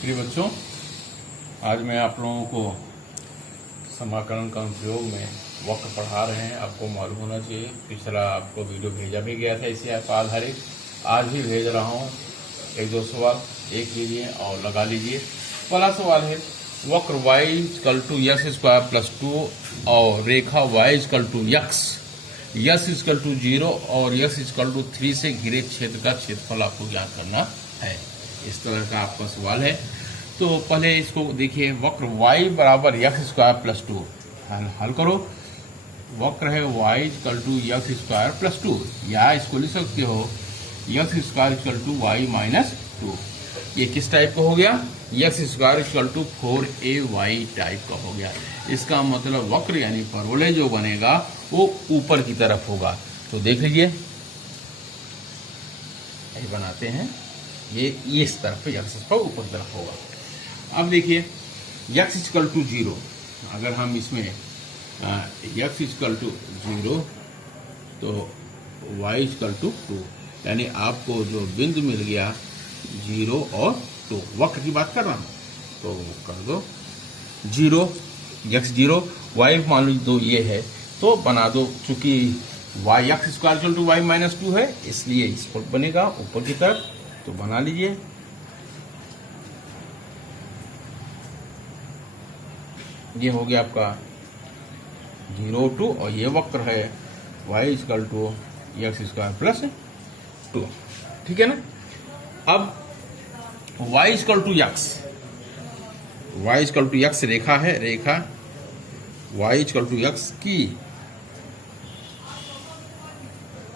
प्रिय बच्चों, आज मैं आप लोगों को समाकलन का अनुप्रयोग में वक्र पढ़ा रहे हैं। आपको मालूम होना चाहिए, पिछला आपको वीडियो भेजा भी गया था इसी पर आधारित। आज भी भेज रहा हूँ। एक दो सवाल एक लीजिए और लगा लीजिए। पहला सवाल है, वक्र y equal to x square plus 2 और रेखा y equal to x equal to 0 और यक्स इक्वल टू 3 से घिरे क्षेत्र का क्षेत्रफल आपको ज्ञात करना है। इस तरह का आपका सवाल है। तो पहले इसको देखिए, वक्र y बराबर यक्स स्क्वायर प्लस 2 हल करो। वक्र है y equal to x square plus 2, या इसको लिख सकते हो x square equal to y minus 2। ये किस टाइप का हो गया? X square equal to 4ay type का हो गया। इसका मतलब वक्र यानी परवलय जो बनेगा वो ऊपर की तरफ होगा। तो देख लीजिए, ये बनाते हैं, ये इस तरफ यक्स पर ऊपर की तरफ होगा। अब देखिए, यक्स इक्वल टू 0, अगर हम इसमें यक्स इक्वल टू 0 तो y इक्वल टू 2, यानी आपको जो बिंदु मिल गया 0 और 2, वक्र की बात कर रहा हूँ, तो कर दो 0 यक्स 0 y मान लो दो ये है, तो बना दो। चूंकि y x square equal to y minus 2 है, इसलिए इस पर बनेगा ऊपर की तरफ, तो बना लीजिए। ये हो गया आपका 0 2 और ये वक्र है y equal to x square plus 2। ठीक है ना। अब y इक्वल टू यक्स रेखा है, रेखा y इक्वल टू यक्स की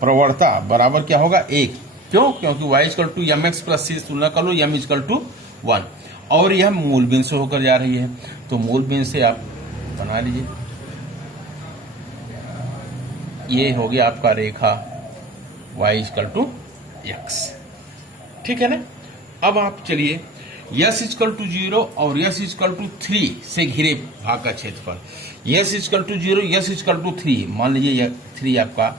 प्रवणता बराबर क्या होगा? 1। क्यों? क्योंकि y equal to m x plus c तुलना कर लो, m इक्वल टू 1, और यह मूल बिंदु से होकर जा रही है, तो मूल बिंदु से आप बना लीजिए। ये हो गया आपका रेखा y इक्वल टू x। ठीक है ना। अब आप चलिए, यस इक्वल टू 0 और यस इक्वल टू 3 से घिरे भाग का क्षेत्रफल, x equal to 0 x equal to 3, मान लीजिए 3 आपका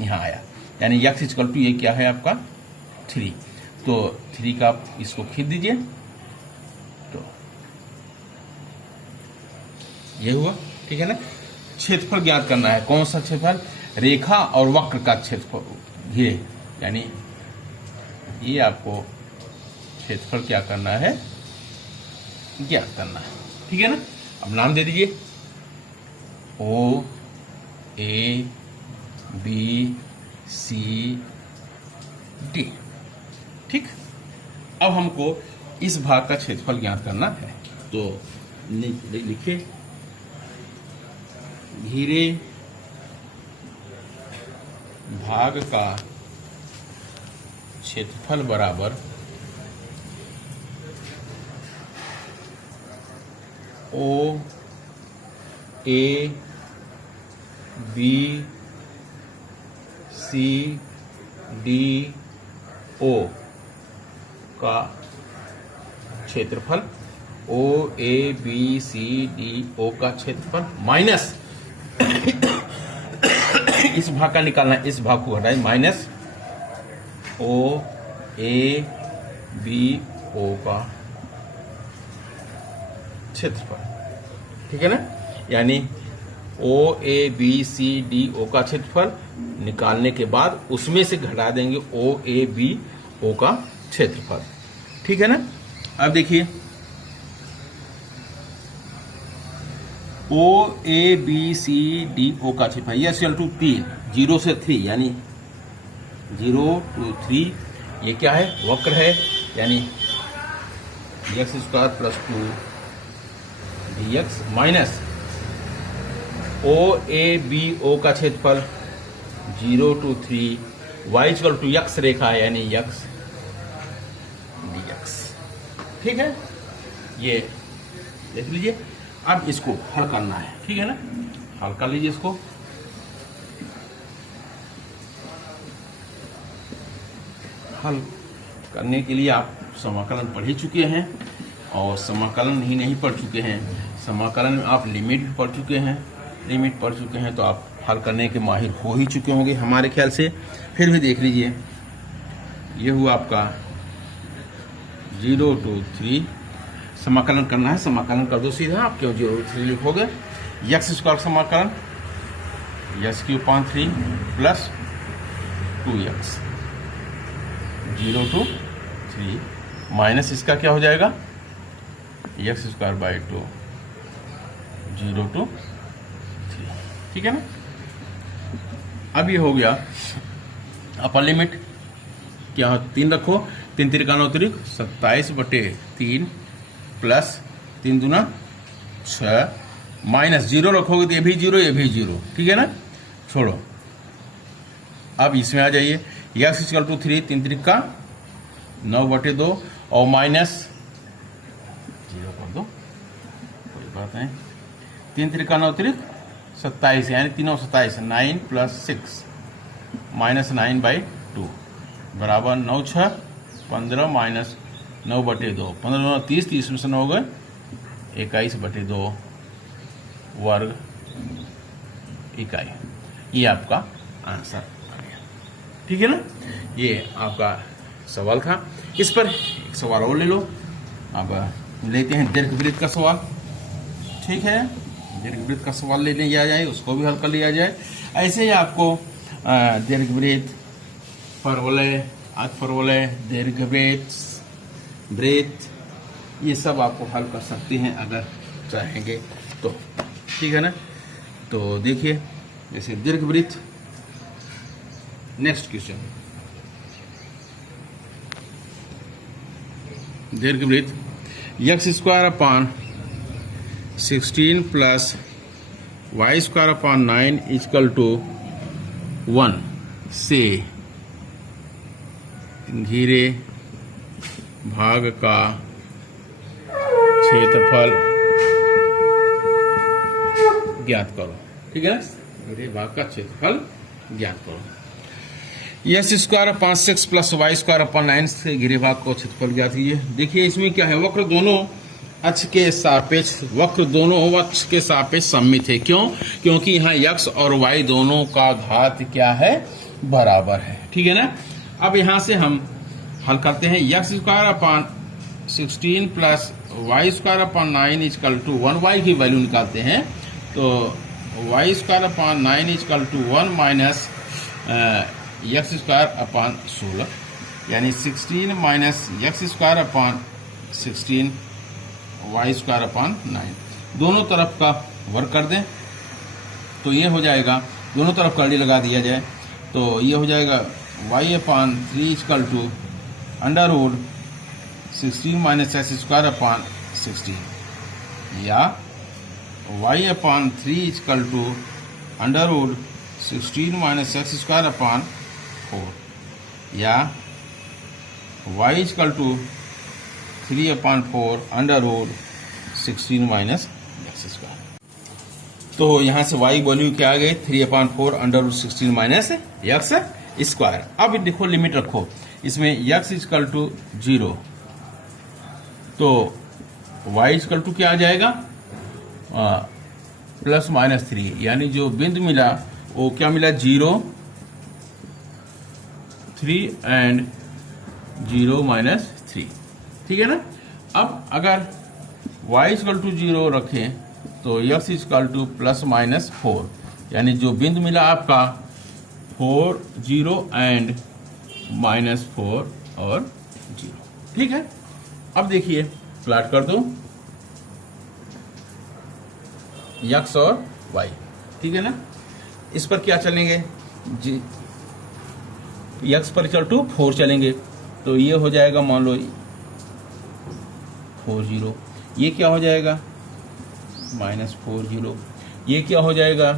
यहाँ आया, यानी यक्स इक्वल टू ये क्या है आपका 3, तो 3 का आप इसको खींच दीजिए, तो ये हुआ। ठीक है ना। क्षेत्रफल ज्ञात करना है। कौन सा क्षेत्रफल? रेखा और वक्र का क्षेत्रफल घिरे, यानी ये आपको क्षेत्रफल क्या करना है? ज्ञात करना है। ठीक है ना। अब नाम दे दीजिए, O A B C D। ठीक। अब हमको इस भाग का क्षेत्रफल ज्ञात करना है, तो लिखिए, घिरे भाग का क्षेत्रफल बराबर O A B C D O का क्षेत्रफल, O A B C D O का क्षेत्रफल माइनस इस भाग का निकालना है, इस भाग को हटाए, minus O A B O का क्षेत्रफल। ठीक है ना। यानी O A B C D O का क्षेत्रफल निकालने के बाद उसमें से घटा देंगे O A B O का क्षेत्रफल। ठीक है ना। अब देखिए, O A B C D O का क्षेत्रफल, यह इक्वल टू 3, 0 से 3, यानी 0 to 3, ये क्या है? वक्र है, यानी x square plus 2 dx minus O A B O का क्षेत्रफल 0 to 3, y equal to x रेखा है, यानी यक्स dx। ठीक है, ये देख लीजिए। अब इसको हल करना है। ठीक है ना। हल कर लीजिए इसको। हल करने के लिए आप समाकलन पढ़ ही चुके हैं, और समाकलन ही नहीं पढ़ चुके हैं, समाकलन में आप लिमिट भी पढ़ चुके हैं। लिमिट पढ़ चुके हैं तो आप हल करने के माहिर हो ही चुके होंगे हमारे ख्याल से। फिर भी देख लीजिए, ये हुआ आपका 0 to 3 समाकलन करना है, समाकलन कर दो सीधा आप, क्यों 0 लिखोगे। एक्स स्क्वायर समाकलन x³ plus 2x 0 to 3 minus इसका क्या हो जाएगा x² बाई 2 0 to 3, ठीक है ना। अब ये हो गया अपर लिमिट, क्या 3 रखो, 3 3 9 27/3 प्लस 3 दूना 6 माइनस 0 रखोगे तो ये भी 0 ये भी 0, ठीक है ना। छोड़ो, अब इसमें आ जाइए, x 3 3 3 का 9/2 और माइनस 0 कर दो, कोई बात नहीं। 3 3 9 27 यानी 3 27 9 प्लस 6 माइनस 9/2 बराबर 9 6 15 माइनस 9/2 15 30 30 में से 9 हो गए 21/2 वर्ग इकाई। ये आपका आंसर आ गया, ठीक है ना। ये आपका सवाल था। इस पर एक सवाल और ले लो। अब लेते हैं दीर्घवृत्त का सवाल, ठीक है। दीर्घवृत्त का सवाल ले लिया जाए, उसको भी हल कर लिया जाए। ऐसे ही आपको दीर्घवृत्त, परवलय, अर्थपरवलय, दीर्घवृत्त, वृत्त, ये सब आपको हल कर सकते हैं अगर चाहेंगे तो, ठीक है ना। तो देखिए जैसे दीर्घवृत्त, नेक्स्ट क्वेश्चन, दीर्घवृत्त x² 16 plus y² 9 equal to 1 से घिरे भाग का क्षेत्रफल ज्ञात करो, ठीक है ना। घिरे भाग का क्षेत्रफल ज्ञात करो। x² 5 6 प्लस y² 9 से घिरे भाग को क्षेत्रफल ज्ञात कीजिए। देखिए इसमें क्या है, वक्र दोनों अक्ष के सापेक्ष, वक्र दोनों अक्ष के सापेक्ष सममित है। क्यों? क्योंकि यहाँ x और y दोनों का घात क्या है, बराबर है, ठीक है ना। अब यहाँ से हम हल करते हैं। x² 16 plus y² 9 equal to 1, y की वैल्यू निकालते हैं तो y² 9 equal to 1 minus x² 16 यानी 16 माइनस x² 16 y² 9, दोनों तरफ का वर्ग कर दें तो ये हो जाएगा, दोनों तरफ कर्ली लगा दिया जाए तो ये हो जाएगा y/3 equal to under root 16 minus x² 16 या y/3 equal to under root 16 minus x² 4 या y equal to 3/4 under root 16 minus x²। तो यहाँ से y वैल्यू क्या आ गई, 3/4 अंडर रूट 16 माइनस x²। अब देखो लिमिट रखो, इसमें x इक्वल टू 0 तो y इक्वल टू क्या आ जाएगा, प्लस माइनस 3, यानी जो बिंदु मिला वो क्या मिला, 0 3 एंड 0 माइनस 3, ठीक है ना। अब अगर y इक्वल टू 0 रखें तो x equal two plus minus 4, यानी जो बिंदु मिला आपका 4 0 एंड माइनस 4 और 0, ठीक है। अब देखिए प्लॉट कर दो x और y, ठीक है ना। इस पर क्या चलेंगे जी, x पर इक्वल टू 4 चलेंगे तो ये हो जाएगा मान लो 4 0, ये क्या हो जाएगा माइनस 4 0, ये क्या हो जाएगा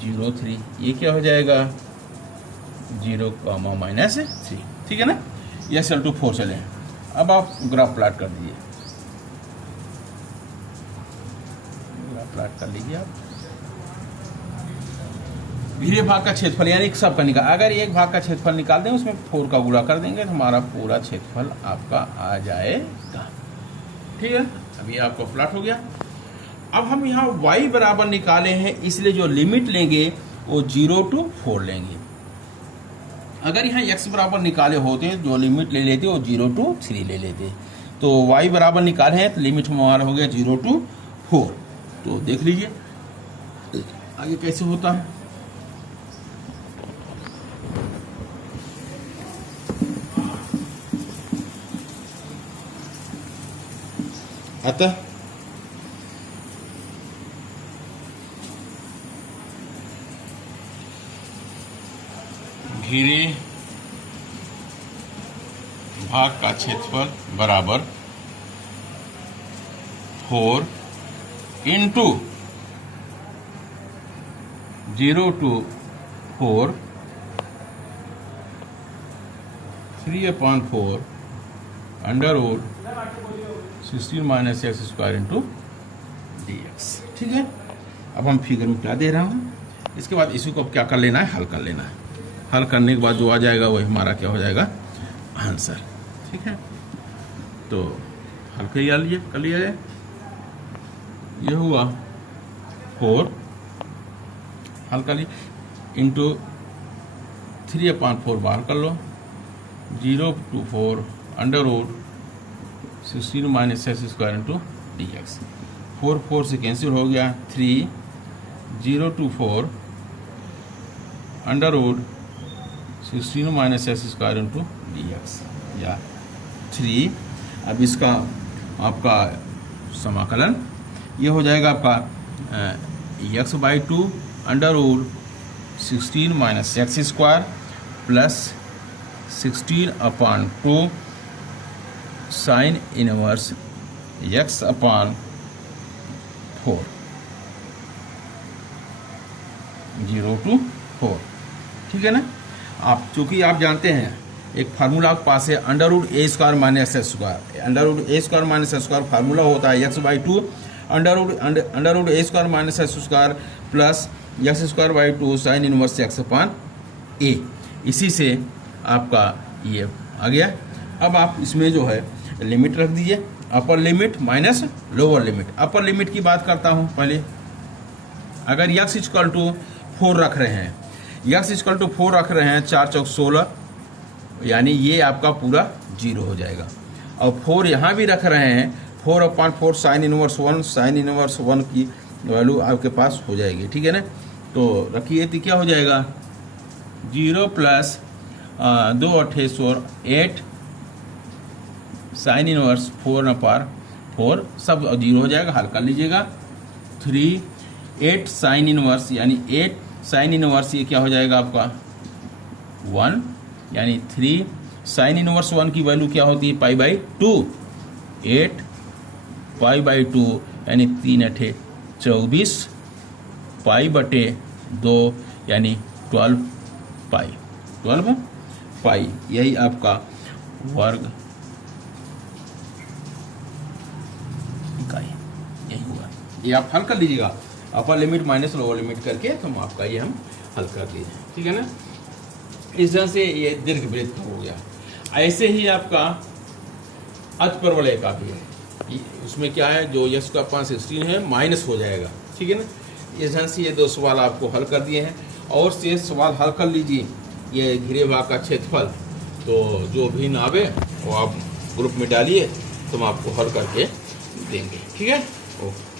0 3, ये क्या हो जाएगा 0 माइनस 3, ठीक है ना। ये इक्वल टू 4 चले। अब आप ग्राफ प्लॉट कर दीजिए, ग्राफ प्लॉट कर लीजिए आप। घिरे भाग का क्षेत्रफल यानी सब का निकाल, अगर एक भाग का क्षेत्रफल निकाल दें उसमें 4 का गुणा कर देंगे तो हमारा पूरा क्षेत्रफल आपका आ जाएगा, ठीक है। अभी आपका प्लॉट हो गया। अब हम यहाँ y बराबर निकाले हैं, इसलिए जो लिमिट लेंगे वो 0 to 4 लेंगे। अगर यहाँ x बराबर निकाले होते जो लिमिट ले लेते वो 0 to 3 ले लेते, तो y बराबर निकाले हैं तो लिमिट हमारा हो गया 0 to 4। तो देख लीजिए आगे कैसे होता है। अतः घेरे भाग का क्षेत्रफल बराबर 4 into 0 to 4 3/4 under root 16 minus x square into dx। ठीक है, अब हम फिगर मिटा दे रहा हूँ। इसके बाद इसी को अब क्या कर लेना है, हल कर लेना है। हल करने के बाद जो आ जाएगा वही हमारा क्या हो जाएगा, आंसर। ठीक है, तो हल कर लिया जाए। ये हुआ 4 हल कर लिए इंटू 3/4 बाहर कर लो 0 to 4 under root 16 minus x square into dx। 4 से कैंसिल हो गया 3 0 to 4 under root 16 minus x square into dx या 3। अब इसका आपका समाकलन ये हो जाएगा आपका x/2 under root 16 minus x square plus 16/2 sine inverse x/4 0 to 4। ठीक है ना। आप चूंकि आप जानते हैं एक फार्मूला के पास है under root a square minus s square. Under root a square minus s square formula होता है x/2 under root a square minus s square plus x square by 2 sine inverse x/a। इसी से आपका ये आ गया। अब आप इसमें जो है लिमिट रख दीजिए, upper limit minus lower limit. Upper limit की बात करता हूँ पहले। अगर x = 4 रख रहे हैं, x = 4 रख रहे हैं, 4 चौक 16, यानी ये आपका पूरा 0 हो जाएगा। और 4 यहाँ भी रख रहे हैं, 4/4 साइन इनवर्स 1, साइन इनवर्स 1 की वैल्यू आपके पास हो जाएगी। ठीक है ना। तो रखिए तो क्या हो जाएगा 0 प्लस 2 × 8 साइन इनवर्स 4/4 सब 0 हो जाएगा। हल कर लीजिएगा 3 8 साइन इनवर्स यानी 8 साइन इनवर्स ये क्या हो जाएगा आपका 1 यानी 3 साइन इनवर्स 1 की वैल्यू क्या होती है π/2 8 π/2 यानी 3 × 8 24 π/2 यानी 12 π। यही आपका वर्ग इकाई यही हुआ। ये आप हल कर लीजिएगा upper limit minus lower limit करके, तो आपका ये हम हल कर दिए। ठीक है ना। इस तरह से ये दीर्घवृत्त हो गया। ऐसे ही आपका अतिपरवलय का भी है। उसमें क्या है जो x/16 है माइनस हो जाएगा। ठीक है ना। इस ढंग से ये 2 सवाल आपको हल कर दिए हैं। और से सवाल हल कर लीजिए ये घेरे भाग का क्षेत्रफल। तो जो भी ना आवे वो आप ग्रुप में डालिए, तो हम आपको हल करके देंगे। ठीक है। ओके।